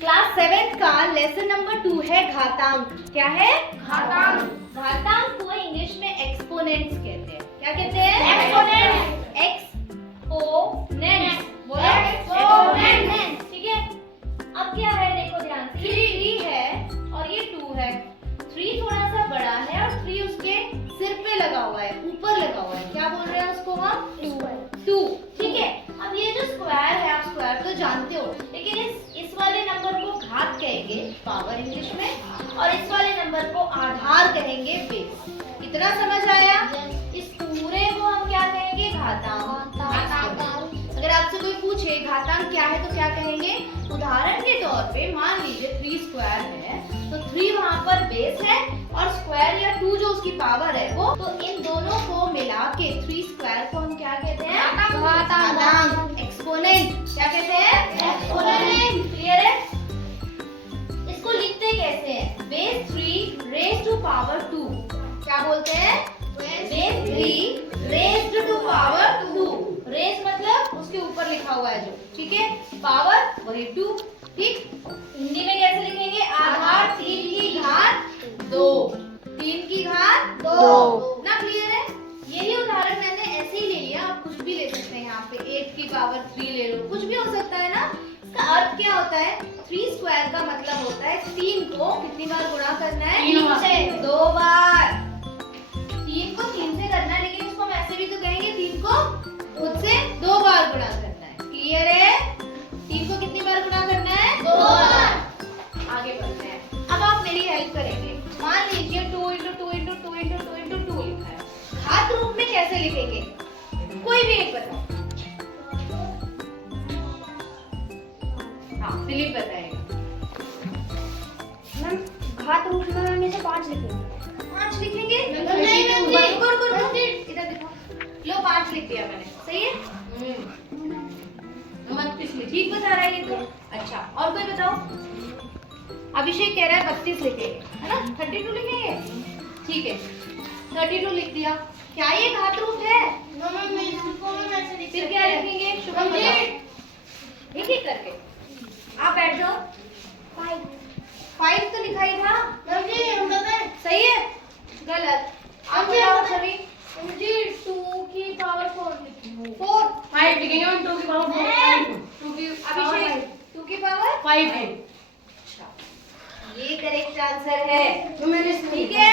Class 7 का lesson number 2 है घातांक। क्या है? घातांक। घातांक को इंग्लिश में एक्सपोनेंट्स कहते हैं। क्या कहते हैं? एक्सपोनेंट। एक्सपोनेंट। बोलो एक्सपोनेंट। ठीक है। अब क्या है देखो ध्यान से, 3 है और ये 2 है। 3 थोड़ा सा बड़ा है और 3 उसके सिर पे लगा हुआ है, ऊपर लगा हुआ है। क्या बोल रहे हैं उसको हम? 2। ठीक है। अब ये जो स्क्वायर है, आप स्क्वायर तो जानते हो, लेकिन इस वाले नंबर को घात कहेंगे, पावर इंग्लिश में, और इस वाले नंबर को आधार कहेंगे, बेस। इतना समझ आया? इस पूरे को हम क्या कहेंगे? घातांक। अगर आपसे कोई पूछे घातांक क्या है तो क्या कहेंगे? उदाहरण के तौर पे मान लीजिए 3 स्क्वायर है, तो 3 वहाँ पर बेस है और स्क्वायर या 2 जो उसकी पावर है वो, तो इन दोनों को मिला के 3 स्क्वायर को हम क्या कहते हैं? घातांक। एक्सपोनेंट। क्या कहते हैं? एक्सपोनेंट। क्लियर है? इसको लिखते कैसे हैं? Base 3 raise to power 2। क्या बोलते हैं? Base 3 raise to power 2। Raise मतलब उसके ऊपर लिखा हुआ है जो, ठीक है? पावर वही 2। ठीक। हिंदी में कैसे लिखेंगे? आधार 3 की घात 2। 3 की घात 2 ना। क्लियर है? यही उदाहरण मैंने ऐसे ही ले लिया, आप कुछ भी ले सकते हैं। यहाँ पे 8 की पावर 3 ले लो, कुछ भी हो सकता है ना। इसका अर्थ क्या होता है? 3 स्क्वायर का मतलब होता है 3 को कितनी बार गुणा करना है? 3 से 2 बार। 3 को 3 से करना है, लेकिन इसको हम ऐसे भी तो कहेंगे 3 को खुद से 2 बार गुणा करना है। क्लियर है? 3 को कितनी बार गुणा करना है? 2 बार। आगे बढ़ते हैं। अब आप मेरी हेल्प करेंगे। मान लीजिए 2 × 2 × 2 × 2 × 2 लिखा है। घात रूप में कैसे लिखेंगे? कोई भी एक बताओ। हाँ, दिलीप बताएगा। मैम घात रूप में हम इसे 5 लिखेंगे। 5 लिखेंगे? नहीं, इधर देखो। लो 5 लिख दिया मैंने। सही है? ठीक बता रहा है ये तो। अच्छा, और कोई बताओ। अभिषेक कह रहा है 32 लिखेंगे, है ना? 32 लिखेंगे। ठीक है, 32 लिख दिया। क्या ये घात रूप है? फिर क्या लिखेंगे? शुभम बताओ। एक एक करके आप बैठ जाओ। 5 तो लिखा ही था। सही है? गलत। आप बताओ छवि। 2 की पावर 4 लिखेंगे। 4। 5 लिखेंगे और 2 की पावर 4। 2 की अभिषेक 2 की पावर 5 है। अच्छा, ये करेक्ट आंसर है। ठीक है,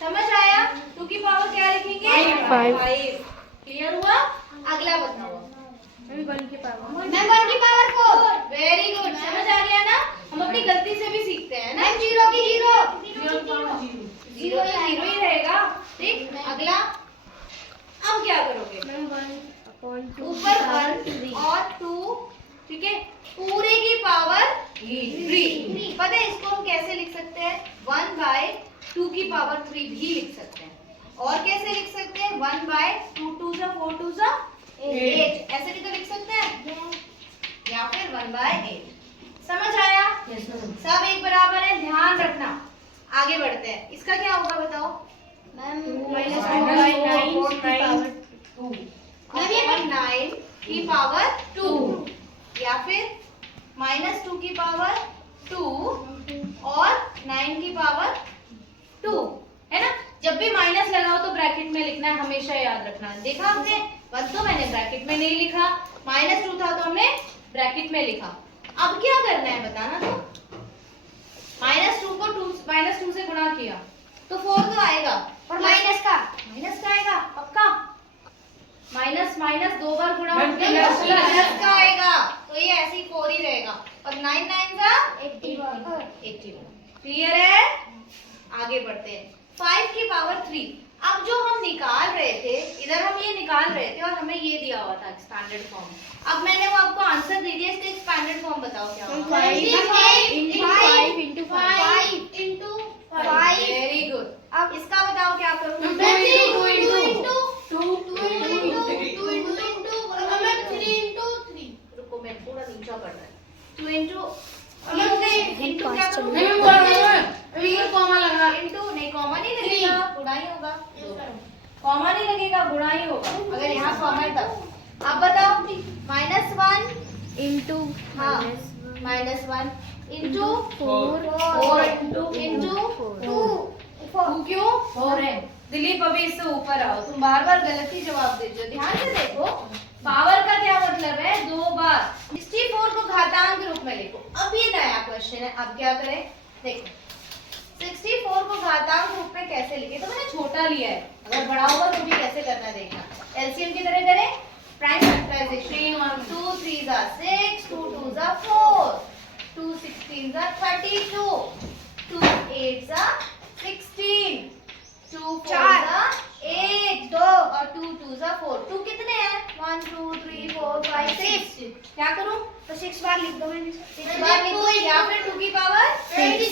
समझ आया? 2 की पावर क्या लिखेंगे? 5। क्लियर हुआ? अगला बताओ। 1 की पावर। मैम 1 की पावर 4। Very good. समझ आ गया ना? हम अपनी गलती से भी सीखते हैं ना। 0 की 0। 0 की पावर 0। 0 तो 0 ही रहेगा। ठीक। अगला अब क्या करोगे? ऊपर 1 और 2, ठीक है, पूरे की पावर 3। पता है इसको हम कैसे लिख सकते हैं? 1/2 की पावर 3 भी लिख सकते हैं। और कैसे लिख सकते हैं? 1/2 2 4 2 8। ऐसे भी तो लिख सकते हैं, या फिर 1/8। समझ आया? सब एक बराबर है, ध्यान रखना। आगे बढ़ते हैं। इसका क्या होगा बताओ? -9 की पावर 2 या फिर -2 की पावर 2 और 9 की पावर 2, है ना? जब भी माइनस लगाओ तो ब्रैकेट में लिखना है, हमेशा याद रखना। देखा आपने? 1 तो मैंने ब्रैकेट में नहीं लिखा, -2 था तो हमने ब्रैकेट में लिखा। अब क्या करना है बताना तो। -2 को 2 से गुणा किया तो 4 तो आएगा, और माइनस का आएगा पक्का। माइनस 2 बार गुणा मैम, होगा प्लस प्लस का आएगा, तो ये ऐसे ही 4 ही रहेगा। और 9 9 का 81। क्लियर है? आगे बढ़ते हैं। 5 की पावर 3। अब जो हम निकाल रहे थे, इधर हम ये निकाल रहे थे और हमें ये दिया हुआ था एक्सपैंडेड फॉर्म। अब मैंने वो आपको आंसर दे दिया, इसका एक्सपैंडेड फॉर्म बताओ क्या होगा? 5 वेरी गुड। अब इसका बताओ क्या करूं? रुको, मैं पूरा नीचा कर रहा है। 2 इंटू क्या करूं? कॉमा लगा। इंटू नहीं, कॉमा नहीं लगेगा, गुणा ही होगा। कॉमा नहीं लगेगा, गुणा ही होगा। अगर यहाँ कॉमा है तब। आप बताओ। -1 इंटू हाँ -1 into four four into two two क्यों 4 है। दिलीप अभी इससे ऊपर आओ, तुम बार बार गलत ही जवाब देते हो, ध्यान से देखो। पावर का क्या मतलब है, 2 बार। 64 को घातांक रूप में लिखो। अब ये नया क्वेश्चन है, अब क्या करें, देखो 64 को घातांक रूप में कैसे लिखे, तो मैंने छोटा लिया है, अगर बड़ा होगा तो भी कैसे करना है देखना। एलसीएम की तरह करें, प्राइम फैक्टराइजेशन। 2 3 जा 6, 2 2 जा 4, 2 16 जा 32, 2 8 जा 16, 2 4 जा 8, 2 और 2 2 जा 4। 2 कितने हैं, 1 2 3 4 5 6। क्या करूं, तो 6 बार लिख दो मैंने 6 बार लिखो या फिर 2 की पावर 26